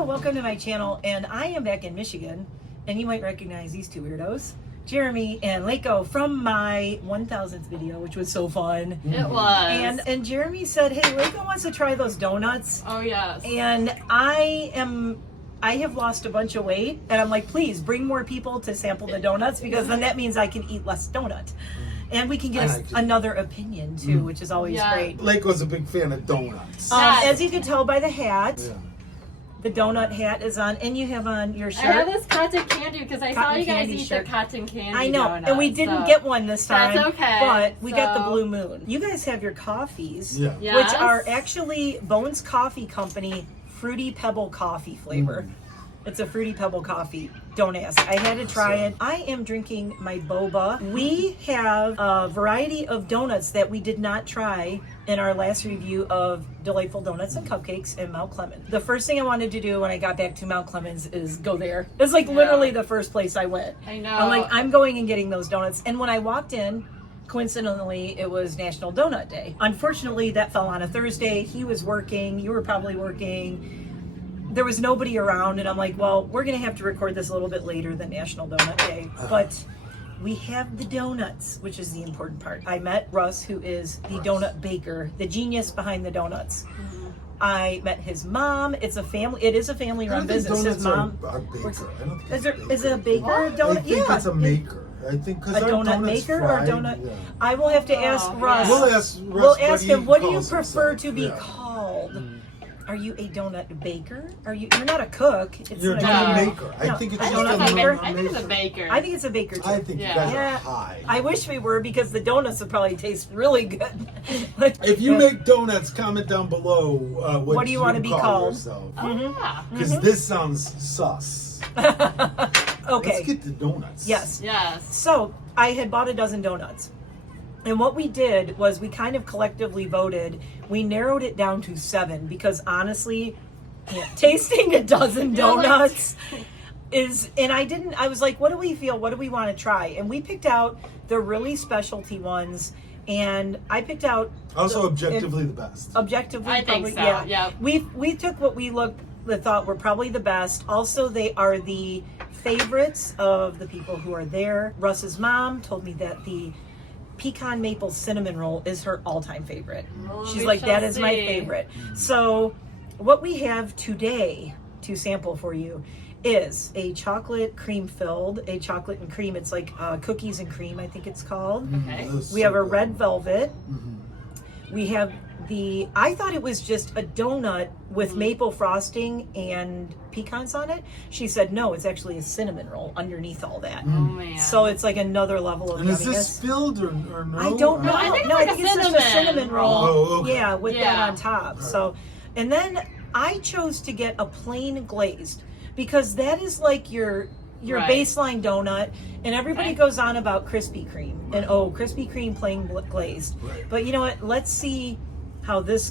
Hello, welcome to my channel, and I am back in Michigan, and you might recognize these two weirdos, Jeremy and Reiko, from my 1000th video, which was so fun. It was. And Jeremy said, hey, Reiko wants to try those donuts. Oh, yes. And I have lost a bunch of weight, and I'm like, please bring more people to sample the donuts, because then that means I can eat less donut. And we can get another opinion too, which is always great. Reiko's a big fan of donuts. As you can tell by the hat, the donut hat is on, and you have on your shirt. I have this cotton candy because I saw you guys eat the cotton candy. I know, donuts, and we didn't get one this time. That's okay. But we got the Blue Moon. You guys have your coffees, which are actually Bones Coffee Company Fruity Pebble Coffee flavor. It's a Fruity Pebble coffee. Don't ask. I had to try it. I am drinking my boba. We have a variety of donuts that we did not try in our last review of Delightful Donuts and Cupcakes in Mount Clemens. The first thing I wanted to do when I got back to Mount Clemens is go there. It's like literally the first place I went. I know. I'm like, I'm going and getting those donuts. And when I walked in, coincidentally, it was National Donut Day. Unfortunately, that fell on a Thursday. He was working. You were probably working. There was nobody around, and I'm like, well, we're gonna have to record this a little bit later than National Donut Day, but we have the donuts, which is the important part. I met Russ, who is the donut baker, the genius behind the donuts. I met his mom. It is a family-run business. His mom are baker. I don't think is it a baker? A donut? I think it's a maker. I think because a donut maker fried, or donut. Yeah. I will have to ask Russ. We'll ask him. What do you prefer to be called? Are you a donut baker? You're not a cook. You're a donut maker. I think it's a donut maker. I think it's a baker. I think it's a baker too. I think you guys are high. I wish we were, because the donuts would probably taste really good. If you make donuts, comment down below what do you want to be called? Because this sounds sus. Okay. Let's get the donuts. Yes. Yes. So I had bought a dozen donuts. And what we did was we kind of collectively voted. We narrowed it down to 7 because honestly, tasting a dozen donuts I was like, what do we feel? What do we want to try? And we picked out the really specialty ones. And I picked out objectively the best. Objectively, I think probably, so. Yeah. We took what we thought were probably the best. Also, they are the favorites of the people who are there. Russ's mom told me that the pecan maple cinnamon roll is her all-time favorite. She's like, that is my favorite. So what we have today to sample for you is a chocolate cream filled, a chocolate and cream. It's like cookies and cream, I think it's called. Okay. We have a red velvet. We have I thought it was just a donut with maple frosting and pecans on it. She said, no, it's actually a cinnamon roll underneath all that. Oh, man. So it's like another level of yumminess. Is this filled or no? I don't know. No, I think it's just a cinnamon roll. Oh, okay. Yeah, with that on top. Right. So, and then I chose to get a plain glazed because that is like your baseline donut, and everybody goes on about Krispy Kreme and Krispy Kreme plain glazed. Right. But you know what? Let's see how this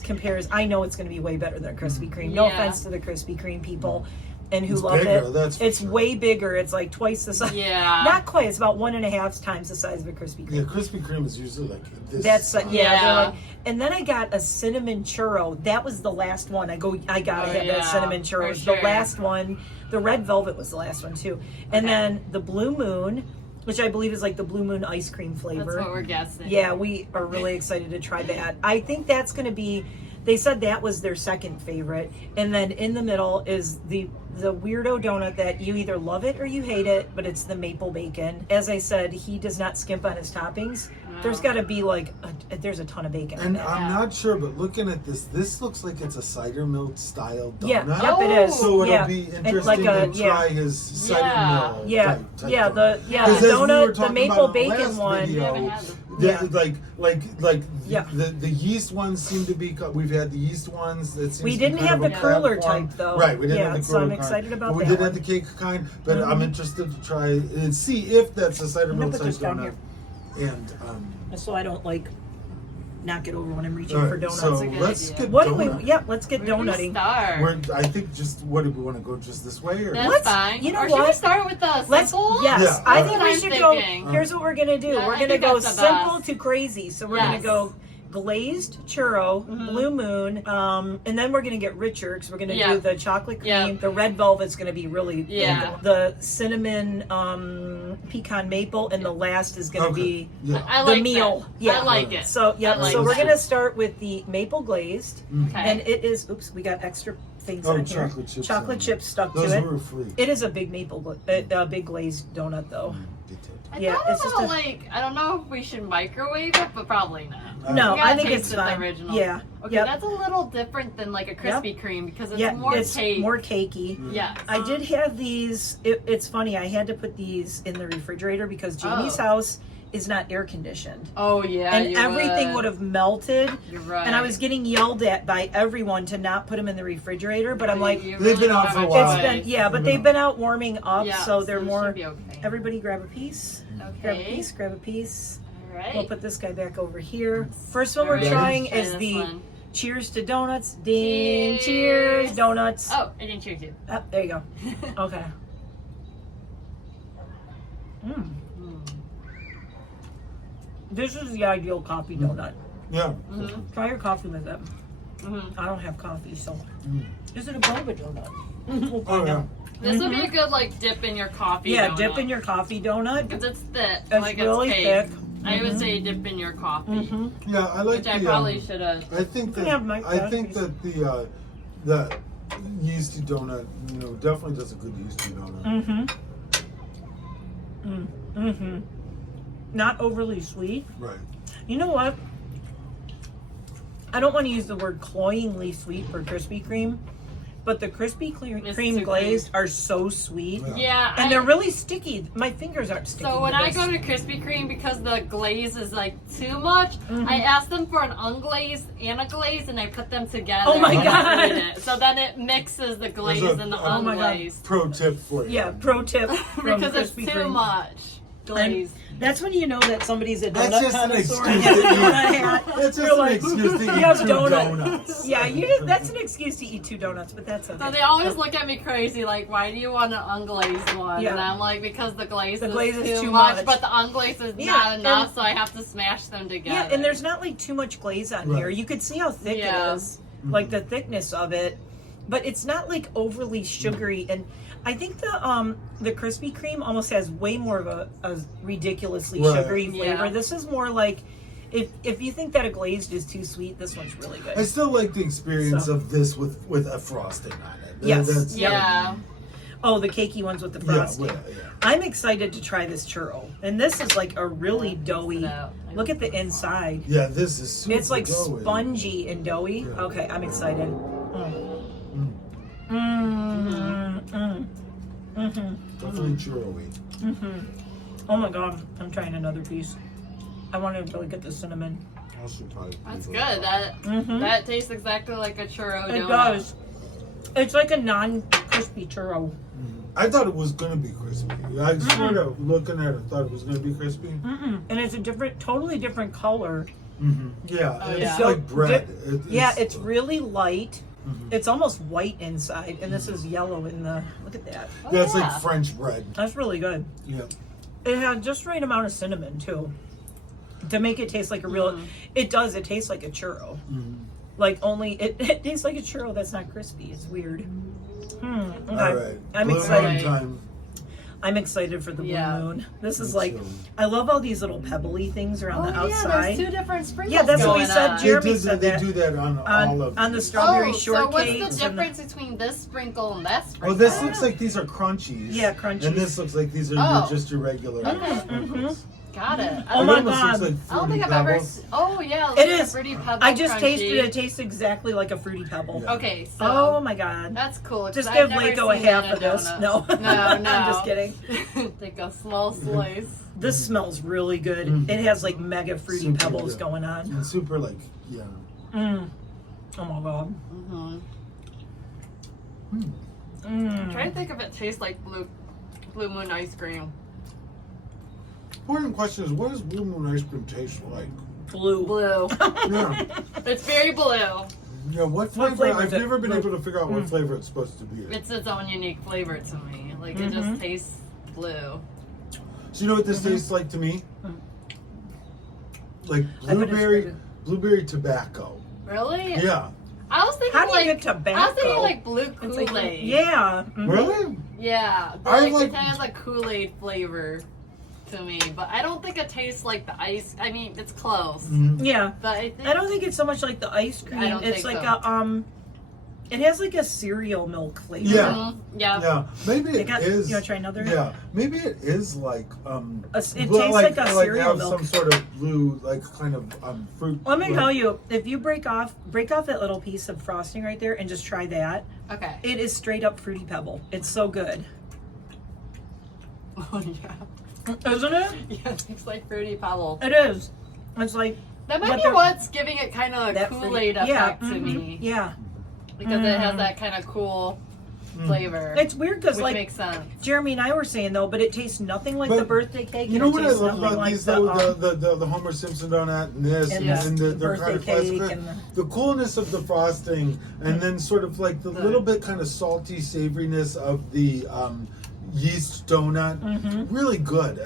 compares. I know it's going to be way better than Krispy Kreme. No offense to the Krispy Kreme people and who love it. It's way bigger. It's like twice the size. Yeah. Not quite. It's about 1.5 times the size of a Krispy Kreme. Yeah, Krispy Kreme is usually like this. That's they're like, and then I got a cinnamon churro. That was the last one. I gotta have that cinnamon churro. Sure. The last one. The red velvet was the last one too. And then the Blue Moon, which I believe is like the Blue Moon ice cream flavor. That's what we're guessing. Yeah, we are really excited to try that. I think that's going to be, they said that was their second favorite. And then in the middle is the weirdo donut that you either love it or you hate it, but it's the maple bacon. As I said, he does not skimp on his toppings. There's got to be like, there's a ton of bacon. And I'm not sure, but looking at this looks like it's a cider milk style donut. Yeah, it is. So it'll be interesting to try his cider milk. The donut, the maple bacon one. The yeast ones seem to be. We've had the yeast ones. We didn't have the cooler type though. Right, we didn't have the cooler. So I'm excited about that. We did have the cake kind, but I'm interested to try and see if that's a cider milk size donut. And so I don't knock it over when I'm reaching for donuts. So let's get donutting. I think what do we want to go just this way or that's fine. You know should we start with the simple? Yes, I think we should go. Here's what we're gonna do. We're gonna go simple to crazy. So we're gonna go glazed churro, blue moon, and then we're gonna get richer because we're gonna do the chocolate cream. The red velvet's gonna be really the cinnamon pecan maple, and the last is gonna be the meal. I like it. So so we're gonna start with the maple glazed, and it is. Oops, we got extra things on here. Chocolate chips stuck to it. Were free. It is a big big glazed donut though. It's just like, I don't know if we should microwave it, but probably not. No, I think it's fine. Original. Yeah. Okay, that's a little different than like a Krispy Kreme because it's more cake. More cakey. Yeah. I did have these. It's funny. I had to put these in the refrigerator because Jamie's house is not air conditioned. Oh yeah. And everything would have melted. You're right. And I was getting yelled at by everyone to not put them in the refrigerator. But I'm like, they've been out for a while. But they've been out warming up, so they're more. Should be okay. Everybody grab a piece. Okay. Grab a piece. Grab a piece. All right. We'll put this guy back over here. First one we're trying is the Cheers to Donuts. Ding. Cheers. Donuts. Oh, I didn't cheers you. Oh, there you go. Okay. This is the ideal coffee donut. Yeah. Try your coffee with it. I don't have coffee, so. Is it a boba donut? We'll find out. This would be a good like dip in your coffee. Yeah, dip in your coffee donut. Because it's thick. It's really thick. I would say dip in your coffee. Yeah, I like which I probably should have. I think that the yeasty donut, definitely does a good yeasty donut. Not overly sweet. Right. You know what? I don't want to use the word cloyingly sweet for Krispy Kreme, but the Krispy Kreme glazed are so sweet. Yeah. And they're really sticky. My fingers aren't sticky. So when I go to Krispy Kreme, because the glaze is like too much, I ask them for an unglazed and a glaze, and I put them together. Oh my God. So then it mixes the glaze and the unglazed. Pro tip for you. Yeah, pro tip. Because it's too much glaze. That's when you know that somebody's a donut That's just an connoisseur. excuse. That's just an excuse to eat two donuts. Yeah, that's an excuse to eat two donuts, but that's okay. So they always look at me crazy, like, why do you want an unglazed one? And I'm like, because the glaze is too much, but the unglazed is not enough, so I have to smash them together. Yeah, and there's not like too much glaze on here. You could see how thick it is, like the thickness of it, but it's not like overly sugary. And I think the Krispy Kreme almost has way more of a ridiculously sugary flavor. This is more like, if you think that a glazed is too sweet, this one's really good. I still like the experience of this with a frosting on it. Yes. Oh, the cakey ones with the frosting. I'm excited to try this churro. And this is like a really doughy. Look at the inside. Yeah, this is super It's like doughy. spongy and doughy. Yeah. Okay, I'm excited. Definitely churro-y. Oh my God, I'm trying another piece. I want to really get the cinnamon. I should probably. That's good. That tastes exactly like a churro donut. It does. It's like a non-crispy churro. I thought it was gonna be crispy. I sort of looking at it, thought it was gonna be crispy. And it's a totally different color. Yeah, it's So like bread. It's really light. It's almost white inside, and this is yellow in the. Look at that. Yeah, it's like French bread. That's really good. Yeah. It had just right amount of cinnamon too, to make it taste like a real. It does. It tastes like a churro. Like only it tastes like a churro that's not crispy. It's weird. Okay. All right. I'm Blue excited. moon time. I'm excited for the blue moon. This is like, I love all these little pebbly things around the outside. Yeah, there's two different sprinkles. Yeah, that's what we said. on. Jeremy said They that. do that on all of on the these. strawberry So shortcake. what's the difference between this sprinkle and that sprinkle? Oh, this looks like these are crunchies. Yeah, crunchies. And this looks like these are just your regular sprinkles. Got it. Oh my God. Like I don't think I've ever. Oh yeah, It is. Fruity Pebble I just crunchy. tasted it. It tastes exactly like a fruity pebble. Yeah. Okay, so Oh my God. that's cool. Just I've give never Reiko a seen half that of in a this. donut. No. No, no. I'm just kidding. Take a small slice. This smells really good. It has like mega fruity Super pebbles good. going on. And super like, yeah. Oh my God. I'm trying to think if it tastes like blue moon ice cream. Important question is, what does blue moon ice cream taste like? Blue. Blue. Yeah. It's very blue. Yeah, what flavor? flavor I've is it? never been able to figure out what flavor it's supposed to be. It's its own unique flavor to me. Like it just tastes blue. So you know what this tastes like to me? Like I would blueberry, describe blueberry tobacco. Really? Yeah. I was thinking How do you get tobacco? I was thinking like blue Kool-Aid. Like, yeah. Mm-hmm. Really? Yeah. I Like, like- it has a Kool-Aid flavor to me, but I don't think it tastes like the ice. I mean, it's close. Yeah. But I don't think it's so much like the ice cream. I don't It's think like so. it has like a cereal milk flavor. Yeah. Mm-hmm. Yeah. Yeah. Maybe it is. You want to try another? Yeah. Maybe it is like it tastes like a cereal have milk. some sort of blue, like kind of fruit. Let me tell you, if you break off that little piece of frosting right there and just try that, Okay. it is straight up Fruity Pebble. It's so good. Oh yeah. Isn't it? Yeah, it tastes like Fruity Pebble. It is. It's like That might but be they're- what's giving it kind of a that Kool-Aid fruity- effect to mhm, me. Yeah. Because it has that kind of cool flavor. It's weird because which like makes sense. Jeremy and I were saying though, but it tastes nothing like But the birthday cake. You and know it what I tastes love nothing about like these though? The Homer Simpson donut and this And and the they're kind of birthday classic. cake and The coolness of the frosting and then sort of like the little bit kind of salty savoriness of the yeast donut. Really good.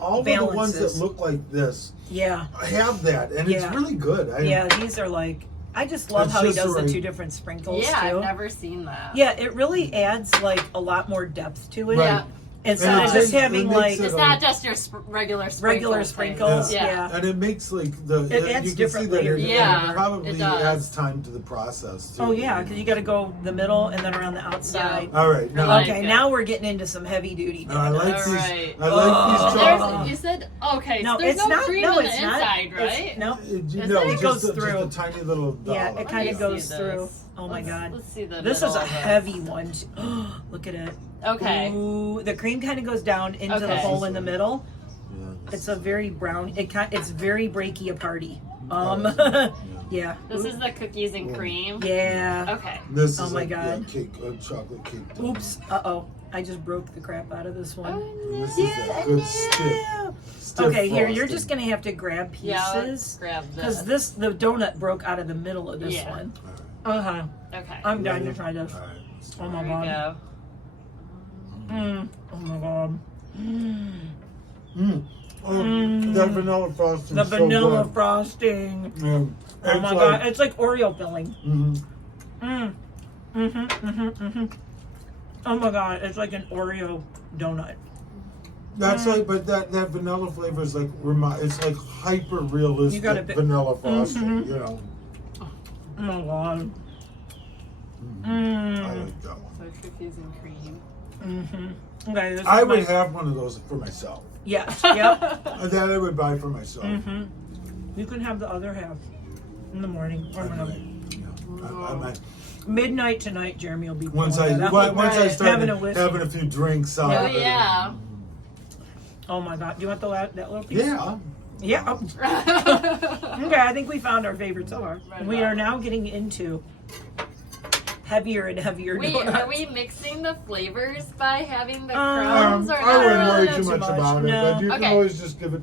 All of the ones that Balances. look like this Yeah. have that, and it's Yeah. really good. Yeah, these are like, I just love It's how he just does the the right- two different sprinkles Yeah, too. I've never seen that. Yeah, it really adds like a lot more depth to it. Right. Yeah. Instead And of it just makes- having it makes like it It's not just your regular regular sprinkles. sprinkles. Yeah. Yeah. And it makes like the It adds you can different see that layers. it, Yeah, it probably it does. adds time to the process too. Oh yeah, because you got to go the middle and then around the outside. All right, now Like Okay, it. now we're getting into some heavy duty I donuts. like these. Alright. I like these chocolate. There's, you said okay. No, so there's it's no not. cream No, on it's the not. inside, It's- right? no. It It goes just through. a tiny little Yeah, dollop. it kind Let of me goes see through. this. Oh my god. Let's see the This is middle a of it. heavy one. Look at it. Okay. Ooh, the cream kind of goes down into the Okay. hole in the middle. Yeah. It's a very brown. It's very breaky aparty. Yeah. This is the cookies and cream. Yeah. Okay. This is Oh my like, God. Yeah, cake, chocolate cake. Oops. Uh-oh. I just broke the crap out of this one. And this is a good stiff Okay, here you're frosting. just gonna have to grab Yeah, let's pieces grab because this. the donut broke out of the middle of this Yeah. one. All Uh-huh. Okay. I'm dying to try this. right. Oh my There we god. go. Oh my god. That vanilla frosting. The is so vanilla good. frosting. Yeah. Oh It's my like- god, it's like Oreo filling. mhm. Oh my god, it's like an Oreo donut. That's like, but that vanilla flavor is like it's like hyper You realistic got a bit- vanilla frosting. You know, Oh my god. I like that one. So cookies and cream. Okay, this is I my- would have one of those for myself. Yeah, yep. That I would buy for myself. You can have the other half in the morning or whenever. I might. Midnight tonight, Jeremy will be Once pulling it out. once I start having a whiskey. having a few drinks out Oh of it. yeah. Oh my god, do you want that little piece? Yeah. Yeah. Oh. Okay, I think we found our favorite so far. Right We on. are now getting into heavier and heavier Wait, donuts. are we mixing the flavors by having the Um, crumbs or I wouldn't worry not? too much about it, No. but you can Okay. always just give it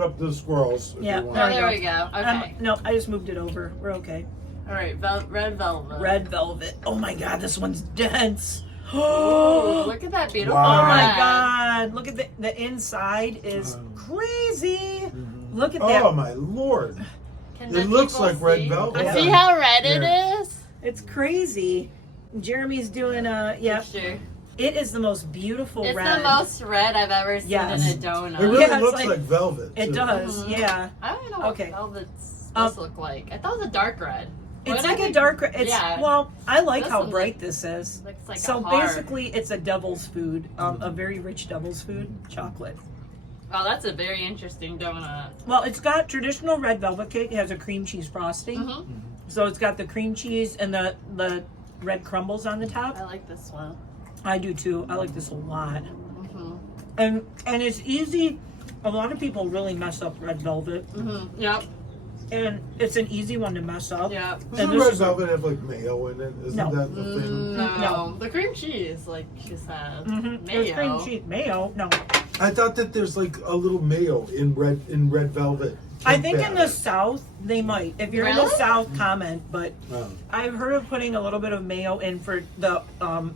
up to the squirrels if Yeah. you want. Oh, there we go. Okay. No, I just moved it over. We're okay. All right. Red velvet. Red velvet. Oh my god, this one's dense. Ooh, Oh look at that beautiful. Wow. my red. god. Look at the inside is crazy. Look at that. Oh my lord! Can It the looks people like red see? velvet. See how red it Yeah. is? It's crazy. Jeremy's doing yeah. Sure. It is the most beautiful It's red. the most red I've ever seen Yes. in a donut. It really Yeah, it's looks like- like velvet. It too. does, yeah. I don't know what Okay. velvet's supposed to look like. I thought it was a dark red. It's What like I a think- dark red. It's yeah. well, I like This how one's bright like- this is. Looks like So a heart. basically, it's a devil's food, a very rich devil's food, chocolate. Oh, that's a very interesting donut. Well, it's got traditional red velvet cake. It has a cream cheese frosting. Mm-hmm. So it's got the cream cheese and the red crumbles on the top. I like this one. I do too. I like this a lot. Mm-hmm. And it's easy. A lot of people really mess up red velvet, Mm-hmm. Yep. and it's an easy one to mess up. Yep. Doesn't And this red is- velvet have like mayo in it? Isn't No. that the thing? No. No. The cream cheese, like she said. Mm-hmm. Mayo. There's cream cheese, mayo. No, I thought that there's like a little mayo in red velvet I think in the South they might. If you're in the South, comment. But I've heard of putting a little bit of mayo in for the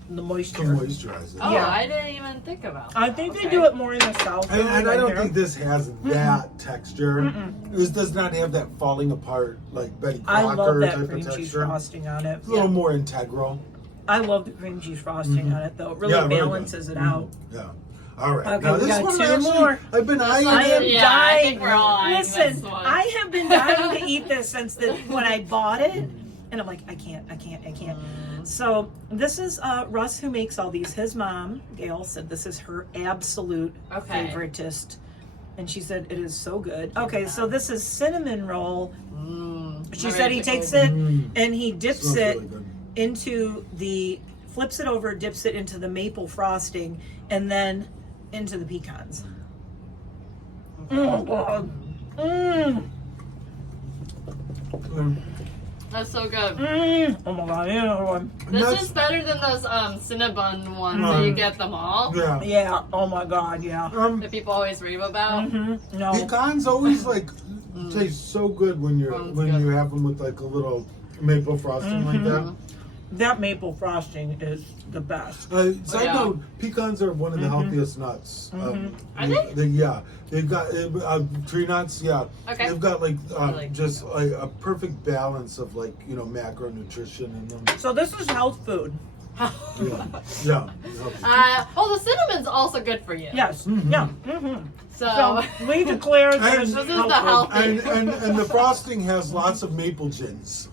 moisture. To moisturize it. Oh, Yeah. I didn't even think about that. I think they do it more in the South. And I don't here. think this has that texture. This does not have that falling apart like Betty I love Crocker that type cream of cheese texture. frosting on it. It's a little more integral. I love the cream cheese frosting on it though. It really Yeah, very balances good. it out. Yeah. All right. Okay, now we this got one 2 actually, more. I've been eyeing I am it. Yeah, I dying. think we're all eyeing Listen, this one. I have been dying to eat this since when I bought it, and I'm like, I can't. So this is Russ who makes all these. His mom, Gail, said this is her absolute favoritist, and she said it is so good. Okay, so this is cinnamon roll. She said he takes it and he dips Smells it really good. into flips it over, dips it into the maple frosting, and then into the pecans. Oh God. That's so good. Oh my God, yeah. This is better than those Cinnabon ones that you get them all. Yeah. Yeah, oh my God, yeah. That people always rave about. No. Pecans always like taste so good when you have them with like a little maple frosting like that. That maple frosting is the best. Side note, pecans are one of the healthiest nuts. Are they? Yeah, they've got tree nuts. Yeah, Okay. they've got like like just like a perfect balance of like macronutrition in them. So this is health food. Yeah. The cinnamon's also good for you. Yes. Yeah. So We declare And- this this is the healthy. And the frosting has lots of maple gins.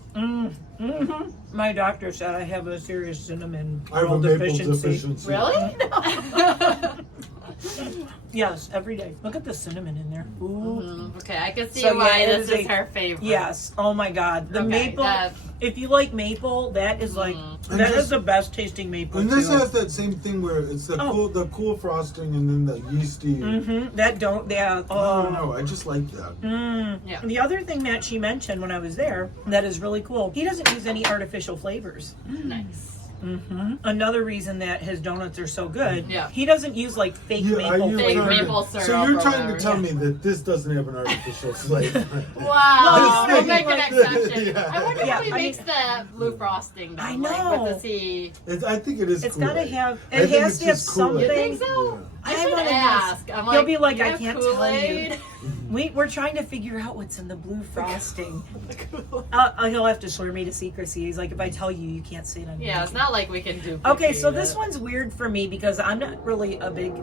My doctor said I have a serious cinnamon I have roll a maple deficiency. deficiency. Really? Yes, every day. Look at the cinnamon in there. Ooh. Okay, I can see So, why yeah, it this is is her favorite. Yes. Oh my God. The Okay, maple. that- If you like maple, that is like And that is just- the best tasting maple. And this too. has that same thing where it's the cool frosting and then the yeasty. That don't. Yeah. Oh no, I just like that. Yeah. The other thing that she mentioned when I was there that is really cool, he doesn't use any artificial flavors. Nice. Another reason that his donuts are so good, Yeah. he doesn't use like fake maple you Fake flavor. maple syrup. So you're or trying whatever. to tell me that this doesn't have an artificial flavor? Wow, Well, we'll make an exception. Yeah. I wonder Yeah, how he I makes the blue frosting. Though. I Like, know. what does he? I think it is. It's Kool-Aid. gotta have. I It think has it's to have just Kool-Aid. You something. think so? I I should wanna ask. I'm like, He'll be like, you I have can't tell you. Kool-Aid? We're trying to figure out what's in the blue frosting. Cool. He'll have to swear me to secrecy. He's like, if I tell you, you can't say it on Yeah, it's not like we can do. Okay, so this one's weird for me because I'm not really a big meat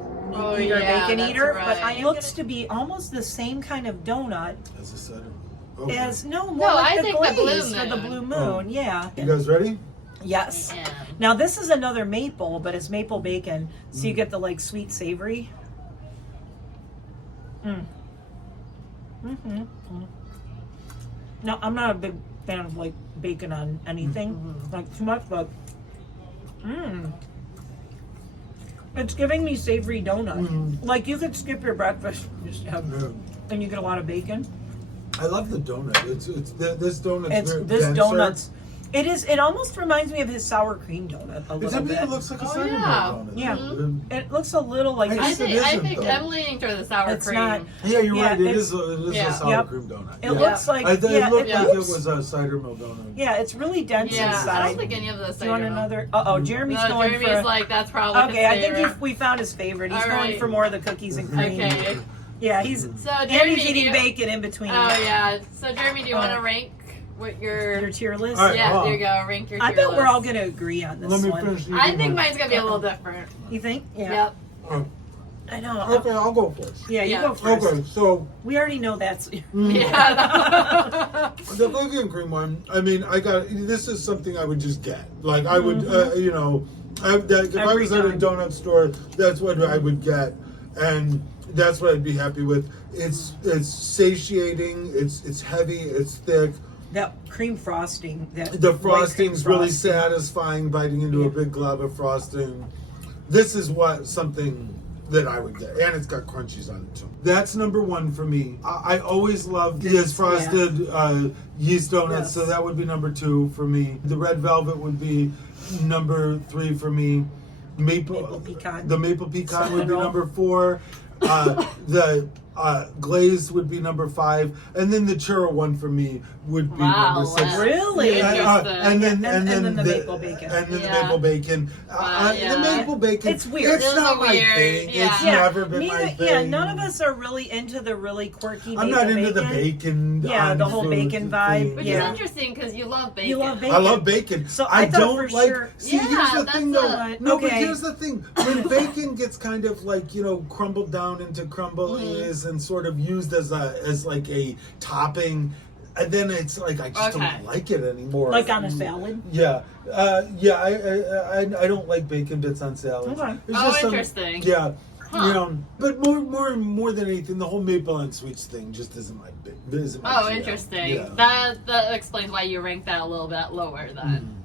eater, bacon that's eater, right. but it looks to be almost the same kind of donut As a cider. as more No, like I the think the glaze blue for the moon. blue moon. Yeah. You guys ready? Yes. Yeah. Now this is another maple, but it's maple bacon, so you get the like sweet savory. No, I'm not a big fan of like bacon on anything, like too much, but it's giving me savory donut. Like you could skip your breakfast, just have, and you get a lot of bacon. I love the donut. This donut's It's very this denser. donut's. It is. It almost reminds me of his sour cream donut a little bit. It looks like a cider mill yeah. donut. Yeah. It looks a little like. I I guess it think isn't, though. I'm leaning toward the sour It's cream. not. Yeah, you're Yeah, right. It it's- is a yeah. sour Yep. cream donut. It Yeah. looks like. It yeah, looked it like it looks- was a cider mill donut. Yeah, it's really dense Yeah, inside. I don't think any of those. Do you want cider milk. another? Oh, Jeremy's No, going Jeremy's for. like that's probably. Okay, his I think favorite. we found his favorite. He's All going right. for more of the cookies and cream. Okay. Yeah, he's. So And Jeremy, he's do eating you- bacon in between. Oh yeah. So Jeremy, do you want to rank what your? Your tier list. All right. Yeah, Oh. there you go. Rank your. I tier bet we're list. all gonna agree on this Let me one. finish. I eating think my- mine's gonna be a little different. You think? Yeah. Yep. Oh, I know. okay, I'll go first. Yeah, you Yeah. go first. Okay, so We already know that's. Yeah. the cookie and cream one. I mean, this is something I would just get. Like I would, if I Every was at a time. donut store, that's what I would get, and that's what I'd be happy with. It's satiating. It's heavy. It's thick. That cream frosting. That The white cream frosting's really frosting. satisfying. Biting into a big glob of frosting. This is something that I would get, and it's got crunchies on it too. That's number one for me. I always loved his frosted yeast donuts, Yes. so that would be number two for me. The red velvet would be number three for me. Maple pecan. The maple pecan would be Cinnamon roll. number four. The Glazed would be number 5, and then the churro one for me would be number 6. Really? And then the maple bacon. And then the maple bacon. The maple bacon. It's weird. It's not my thing. Yeah. It's never been my thing. Yeah, none of us are really into the really quirky maple I'm not into bacon. the bacon. Yeah, the whole bacon vibe. Which is interesting because you love bacon. You love bacon. I love bacon. So I thought don't for like. sure. See, here's the thing, though. No, but Okay. here's the thing. When bacon gets kind of like, you know, crumbled down into crumble is and sort of used as like a topping, and then it's like I just don't like it anymore. Like on a salad. Yeah, I don't like bacon bits on salad. Okay. Interesting. Yeah. You know, but more than anything, the whole maple on sweets thing just isn't my interesting. Yeah. That explains why you rank that a little bit lower then.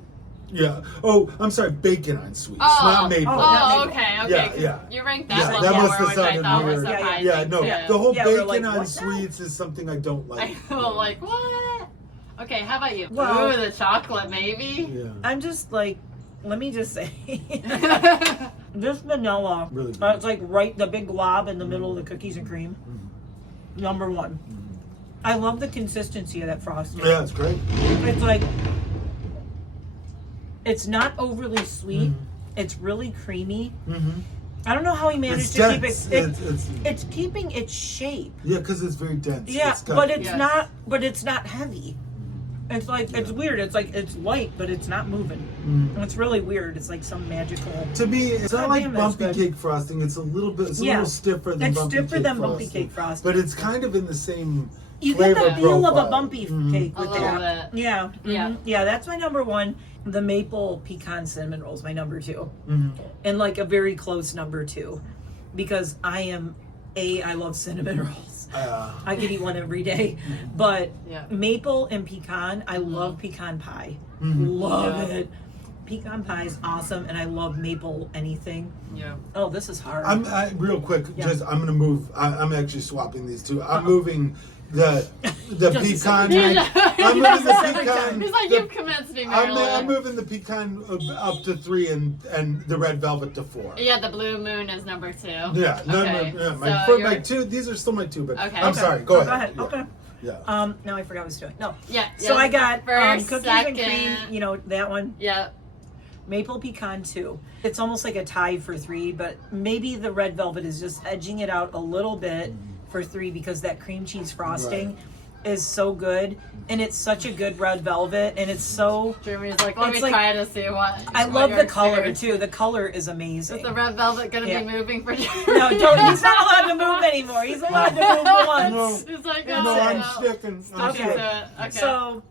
Yeah. Oh, I'm sorry. Bacon on sweets, not maple. Okay. Yeah. You ranked that one that lower, must have which I sounded thought weird. was surprising. Yeah. No. too. The whole bacon like, on what sweets is something I don't like. I'm like, what? Okay, how about you? Well, Ooh, the chocolate maybe? Yeah. I'm just like, let me just say, this vanilla, Really good. it's like right the big glob in the middle of the cookies and cream. Number 1. I love the consistency of that frosting. Yeah, it's great. It's like, it's not overly sweet. It's really creamy. I don't know how he managed to keep it. It's keeping its shape. Yeah, because it's very dense. Yeah, but it's not. But it's not heavy. It's like it's weird. It's like it's light, but it's not moving. It's really weird. It's like some magical. To me, it's not like bumpy good. cake frosting. It's a little bit. It's a little stiffer than It's bumpy stiffer cake than frosting. bumpy cake frosting. But it's kind of in the same. You get flavor the feel profile. of a bumpy cake with A little that. bit. Yeah. Yeah. Yeah, that's my number 1. The maple pecan cinnamon roll is my number 2. And like a very close number 2. Because I love cinnamon rolls. I could eat one every day. But maple and pecan, I love pecan pie. Love it. Pecan pie is awesome, and I love maple anything. Yeah. Oh, this is hard. Real quick. I'm gonna move. I'm actually swapping these two. I'm moving the pecan. I'm moving the pecan. He's like, you've convinced me, Marilyn. I'm moving the pecan up to 3 and the red velvet to 4. Yeah, the blue moon is number 2. Yeah, my 2. These are still my 2, but I'm sorry. Go ahead. Go ahead. Okay. Yeah. Now I forgot what I was doing. No. Yeah. So I got first, cookies second. and cream. You know that one. Yeah. Maple pecan 2. It's almost like a tie for 3, but maybe the red velvet is just edging it out a little bit for 3 because that cream cheese frosting is so good, and it's such a good red velvet, and it's so. Jeremy's like, let me try to see what. I love the color too. The color is amazing. Is the red velvet gonna be moving for Jeremy? No, don't. He's not allowed to move anymore. He's allowed to move once. He's like, I'm sticking. Okay. So.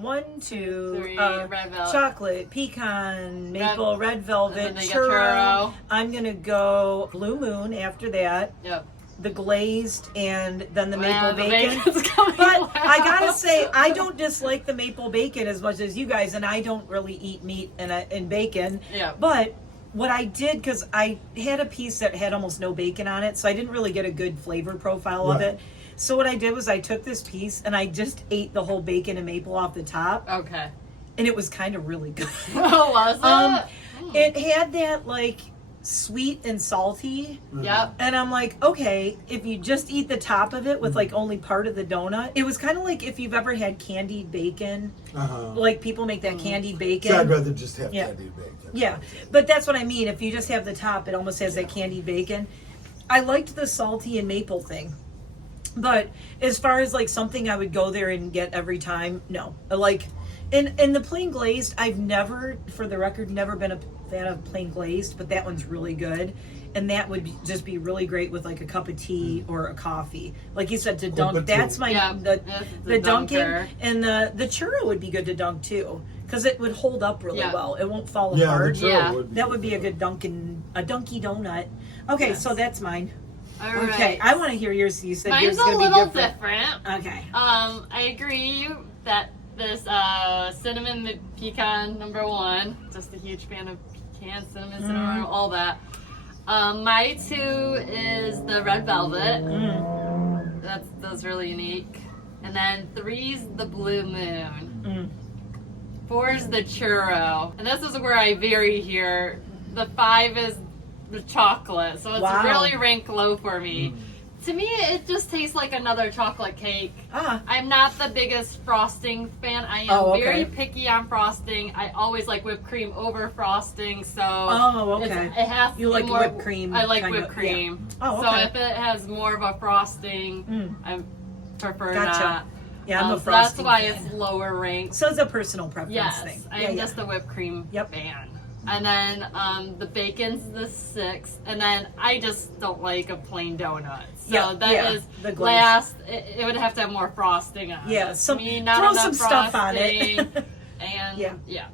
1, 2, 3, red velvet. Chocolate, pecan, maple, red velvet, and then they get churro. I'm gonna go blue moon after that. Yep. The glazed and then the maple bacon. But I gotta say, I don't dislike the maple bacon as much as you guys, and I don't really eat meat and bacon. Yeah. But what I did, because I had a piece that had almost no bacon on it, so I didn't really get a good flavor profile of it. So what I did was I took this piece and I just ate the whole bacon and maple off the top. Okay. And it was kind of really good. Oh, was it? It had that like sweet and salty. Yep. And I'm like, okay, if you just eat the top of it with like only part of the donut, it was kind of like if you've ever had candied bacon. Like people make that candied bacon. So I'd rather just have candied bacon. Yeah, but that's what I mean. If you just have the top, it almost has that candied bacon. I liked the salty and maple thing. But as far as like something I would go there and get every time, no. Like in the plain glazed, I've never, for the record, never been a fan of plain glazed, but that one's really good. And that would just be really great with like a cup of tea or a coffee. Like you said, to dunk. That's my the dunking, and the churro would be good to dunk too, because it would hold up really well. It won't fall apart. That would be a good dunky donut. Okay, so that's mine. All right. Okay, I want to hear yours. You said mine's yours is going to be a little different. different. Okay. I agree that this cinnamon pecan number 1. Just a huge fan of pecan, cinnamon, all that. My 2 is the red velvet. That's really unique. And then 3's the blue moon. 4's the churro. And this is where I vary here. The 5 is the chocolate, so it's really ranked low for me. To me, it just tastes like another chocolate cake. Ah. I'm not the biggest frosting fan. I am Oh, okay. very picky on frosting. I always like whipped cream over frosting, so Oh, okay. it has to You be like more, whipped cream I like kind whipped of, cream. yeah. Oh, So okay. if it has more of a frosting, I prefer Gotcha. not. Yeah, I'm a So that's frosting why fan. it's lower ranked. So it's a personal preference Yes, thing. I'm just a whipped cream fan. And then the bacon's the 6th, and then I just don't like a plain donut. So that is the glaze. last. It would have to have more frosting on Yeah, it. some Me, not throw enough some stuff on it. frosting, and Yeah.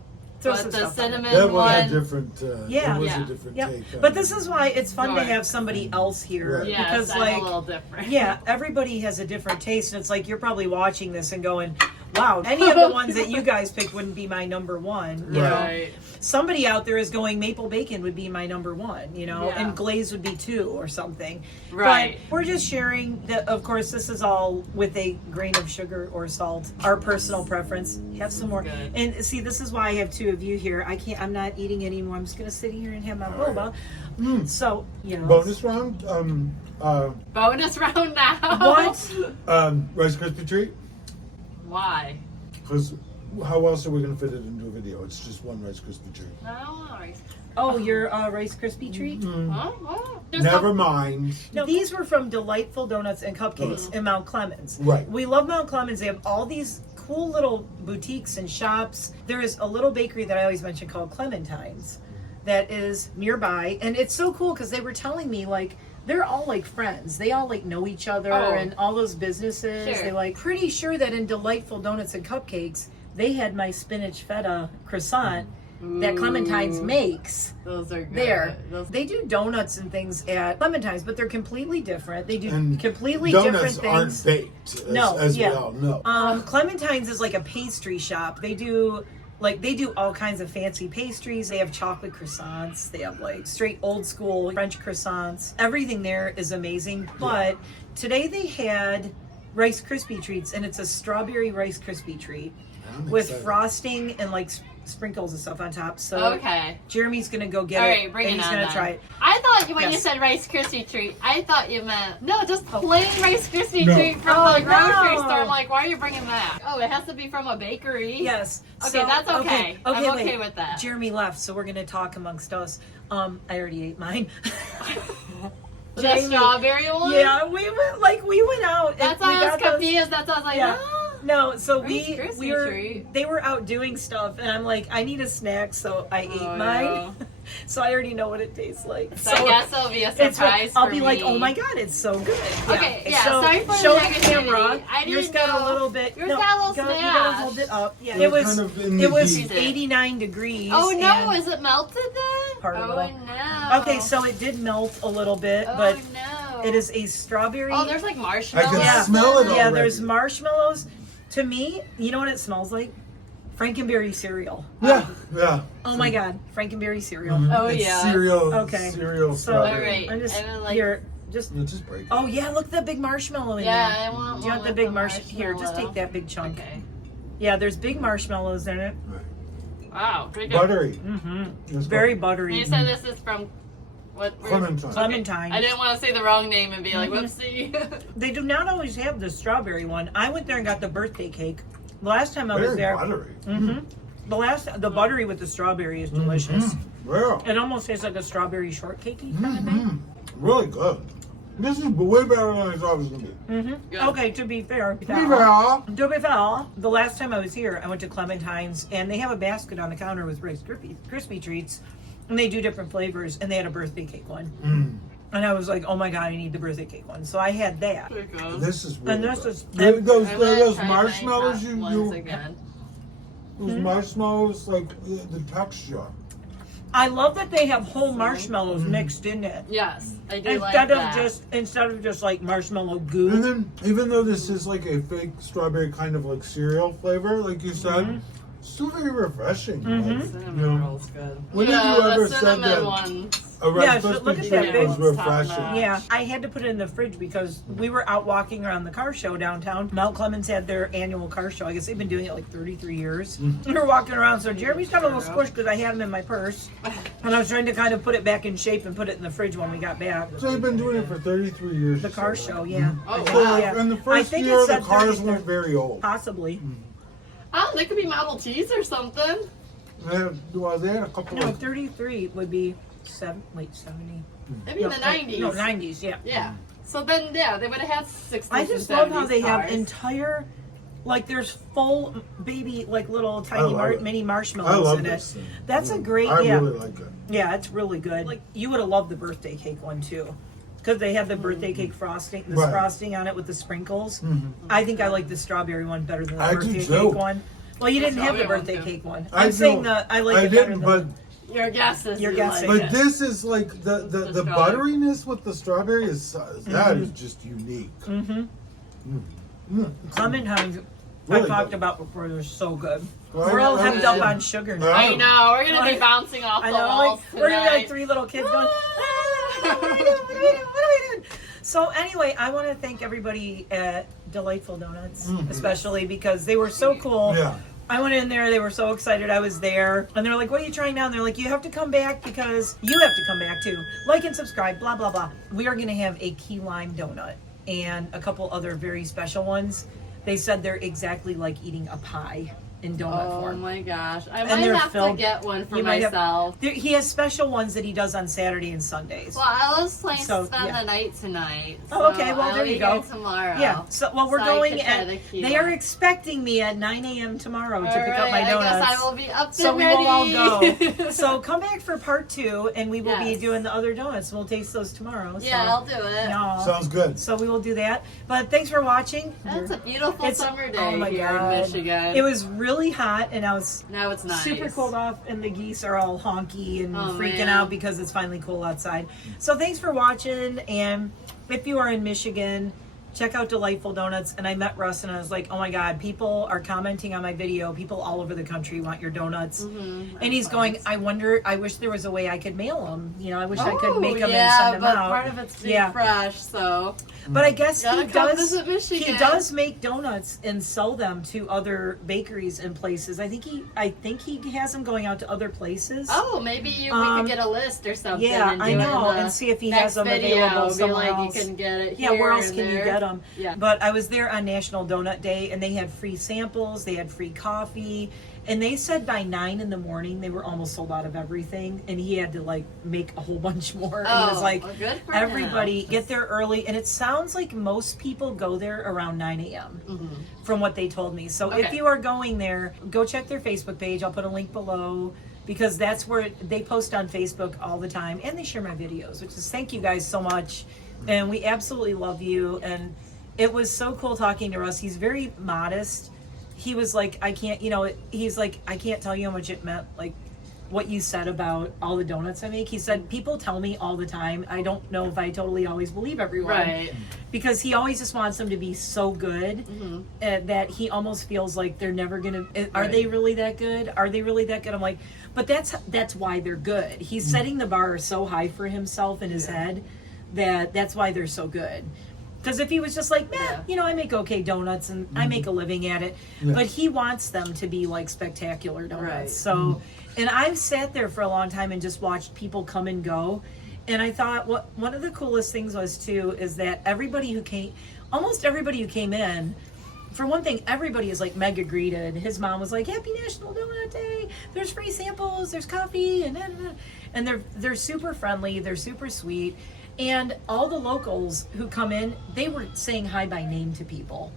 But some the stuff on it. cinnamon That was one, a different. Yeah. It was Yeah. a different Yep. take. But this is why it's fun to Sure. have somebody else here Right. yes, because I'm like a little different. yeah, everybody has a different taste and it's like you're probably watching this and going, wow, any of the ones that you guys picked wouldn't be my number one, you know. Right. Somebody out there is going maple bacon would be my number one, you know, Yeah. and glaze would be 2 or something. Right. But we're just sharing that, of course, this is all with a grain of sugar or salt, our personal preference. Have some more. Good. And see, this is why I have 2 of you here. I'm not eating anymore. I'm just going to sit here and have my boba. So, you know. Bonus round. Bonus round now. What? Rice Krispie treat. Why? Because how else are we gonna fit it into a video? It's just one Rice Krispie treat. I don't know. Oh, your Rice Krispie treat? Huh? What? There's Never no- mind. No, these were from Delightful Donuts and Cupcakes in Mount Clemens. Right. We love Mount Clemens. They have all these cool little boutiques and shops. There is a little bakery that I always mention called Clementine's that is nearby. And it's so cool because they were telling me, like, they're all like friends. They all like know each other Oh. and all those businesses. Sure. They like pretty sure that in Delightful Donuts and Cupcakes, they had my spinach feta croissant that Clementine's makes. Those are good. There, Those- they do donuts and things at Clementine's, but they're completely different. They do And completely donuts different aren't things. baked, No, as yeah. we all know. Clementine's is like a pastry shop. They do all kinds of fancy pastries. They have chocolate croissants. They have like straight old school French croissants. Everything there is amazing. But today they had Rice Krispie treats, and it's a strawberry Rice Krispie treat I'm with excited. frosting and like sprinkles and stuff on top. So Okay. Jeremy's gonna go get All it right, bring and it he's on gonna then. try it. I thought when you Yes. said Rice Krispie treat, I thought you meant just plain Rice Krispie No. treat from Oh, the grocery no. store. I'm like, why are you bringing that? Oh, it has to be from a bakery. Yes. Okay, that's okay. I'm okay wait. with that. Jeremy left, so we're gonna talk amongst us. I already ate mine. The Jamie. strawberry one. Yeah, we went out. and That's we why I was got those- confused. That's why I was like, Yeah. ah. No, so Rice we Krispie were treat. they were out doing stuff, and I'm like, I need a snack, so I ate Oh, mine. no. So I already know what it tastes like. So I guess it'll be a it's surprise I'll for be like, me. oh my god, it's so good. Okay, yeah, So sorry for the show negativity. camera. I Yours didn't got a know. little bit. Yours got a little you gotta smash. hold it up. Yeah, We're it was. kind of in the It was heat. 89 degrees. Oh no, and- is it melted then? Part of oh it. no. Okay, so it did melt a little bit, Oh but no. it is a strawberry. Oh, there's like marshmallows. I can yeah. smell it Yeah, already. there's marshmallows. To me, you know what it smells like? Frankenberry cereal. Yeah, yeah. Oh my god, Frankenberry cereal. Oh, It's yeah. Cereal. Okay. Cereal. So strawberry. Alright. I'm just And then, like- here. Just No, just break. oh yeah, look at that big marshmallow in Yeah, there. I want Do you one want the with big the marshmallow? Here, just take that big chunk. Okay. Yeah, there's big marshmallows in it. Right. Wow, pretty good. Buttery. Mm-hmm. Let's Very And buttery. you said this is from what? Clementine. Clementine. I didn't want to say the wrong name and be like, Mhm. whoopsie. They do not always have the strawberry one. I went there and got the birthday cake. The last time I was Very there. buttery. Mm-hmm. The buttery with the strawberry is delicious. Well, It almost tastes like a strawberry shortcakey kind of thing. mm-hmm. Really good. This is way better than I thought it was going to be. Mm-hmm. Good. Okay, to be fair, Yeah. to be fair, the last time I was here, I went to Clementine's, and they have a basket on the counter with Rice Krispie treats, and they do different flavors, and they had a birthday cake one. Mm. And I was like, oh my god, I need the birthday cake one. So I had that. There it goes. This is really And this good. is- Those, I'm gonna those try my marshmallows hot you ones again. those marshmallows, like the texture. I love that they have whole marshmallows mixed in it. Yes, I do like Instead that. of just like marshmallow goo. And then, even though this is like a fake strawberry kind of like cereal flavor, like you said, still very refreshing. Mhm. Like, Cinnamon you know, roll's good. when have you ever the said cinnamon that ones. a Yeah, Rice so Krispie look at that treat big- was Top refreshing? notch. Yeah, I had to put it in the fridge because we were out walking around the car show downtown. Mel Clemens had their annual car show. I guess they've been doing it like 33 years. We were walking around, so Jeremy's got a little squish because I had him in my purse. And I was trying to kind of put it back in shape and put it in the fridge when we got back. So you've been doing it for 33 years. The you car said, show, right? yeah. Oh, So, wow. like, in the I first think it year, the said cars 33. weren't very old. Possibly. Oh, they could be Model Ts or something. Well, they had a couple No, of... 33 would be 70. Maybe in the 90s. No, 90s, yeah. Yeah. So then, yeah, they would have had 60s I and just love how 70s they have cars. entire, like there's full baby, like little I tiny love it. mini I marshmallows love in it. this thing. That's a great, I yeah. really like it. Yeah, it's really good. Like you would have loved the birthday cake one too. Because they had the birthday cake frosting, the Right. frosting on it with the sprinkles. Mhm. I think I like the strawberry one better than the I do birthday too. cake one. Well, you didn't have the strawberry birthday one, too. cake one. I I'm saying know. I like I it better didn't, than Your guess is Your you guess like is- but it. this is like the strawberry. butteriness with the strawberry is that is just unique. Clement Hines. Really I talked good. about before. They're so good. Well, We're all I- hemmed up on sugar now. I know, we're gonna be bouncing off I the know, walls like, we're gonna be like tonight. 3 little kids going, "Ah, what are we doing? What are we doing? What are we doing?" So anyway, I want to thank everybody at Delightful Donuts, especially because they were so cool. Yeah. I went in there, they were so excited I was there. And they're like, what are you trying now? And they're like, you have to come back because you have to come back too. Like and subscribe, blah, blah, blah. We are going to have a key lime donut and a couple other very special ones. They said they're exactly like eating a pie in donut Oh form. my gosh. I And might they're have filled- to get one for You might have- myself. He has special ones that he does on Saturday and Sundays. Well, I was planning So, to spend yeah. the night tonight. Oh, okay, so well, I'll there be you go. here tomorrow. Yeah, so well, we're So I going can try at. the key They are lime. expecting me at 9 a.m. tomorrow to pick up Alright, my donuts. I guess I will be up and So we ready. will all go. So come back for part 2, and we will be Yes. doing the other donuts. We'll taste those tomorrow. Yeah, so. I'll do it. No. Sounds good. So we will do that. But thanks for watching. It's a beautiful It's- summer day oh my here God. in Michigan. It was really hot, and I was now it's nice. super cold off, and the geese are all honky and Oh, freaking man. out because it's finally cool outside. So thanks for watching, and if you are in Michigan, check out Delightful Donuts. And I met Russ, and I was like, oh my God, people are commenting on my video. People all over the country want your donuts. Mm-hmm. And he's going, I wish there was a way I could mail them. You know, I wish I could make them yeah, and send them but out. part of it's being Yeah. fresh, so But I guess gotta he come does. visit Michigan. He does make donuts and sell them to other bakeries and places. I think he has them going out to other places. Oh, maybe we could get a list or something. yeah, and I do it in know, the and see if he next has them video. available Be somewhere like, else. you can get it Yeah, here where else and can you there. get them? Yeah. But I was there on National Donut Day, and they had free samples. They had free coffee, and they said by 9 in the morning they were almost sold out of everything, and he had to like make a whole bunch more. And he was like, well, good for everybody him. get there early, and it sounds like most people go there around 9 a.m. from what they told me. So if Okay. you are going there, go check their Facebook page. I'll put a link below, because that's where they post on Facebook all the time, and they share my videos, which is thank you guys so much, and we absolutely love you. And it was so cool talking to Russ. He's very modest. He was like, he's like, I can't tell you how much it meant, like what you said about all the donuts I make. He said, people tell me all the time. I don't know if I totally always believe everyone. Right. Because he always just wants them to be so good that he almost feels like they're never gonna. Are they really that good? Are they really that good? I'm like, but that's why they're good. He's setting the bar so high for himself in his head that's why they're so good. Because if he was just like, I make okay donuts and I make a living at it, but he wants them to be like spectacular donuts. Right. So, and I've sat there for a long time and just watched people come and go. And I thought one of the coolest things was too, is that almost everybody who came in, for one thing, everybody is like mega greeted. His mom was like, Happy National Donut Day. There's free samples, there's coffee, and they're super friendly, they're super sweet. And all the locals who come in, they were saying hi by name to people.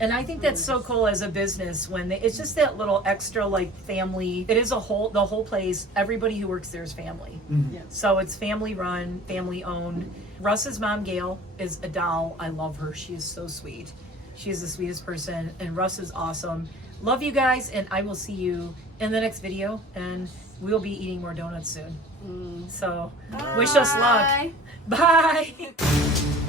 And I think that's so cool as a business when it's just that little extra like family. It is the whole place. Everybody who works there is family. Yeah. So it's family run, family owned. Russ's mom, Gail, is a doll. I love her. She is so sweet. She is the sweetest person. And Russ is awesome. Love you guys. And I will see you in the next video. And we'll be eating more donuts soon. So wish us luck. Bye. Bye.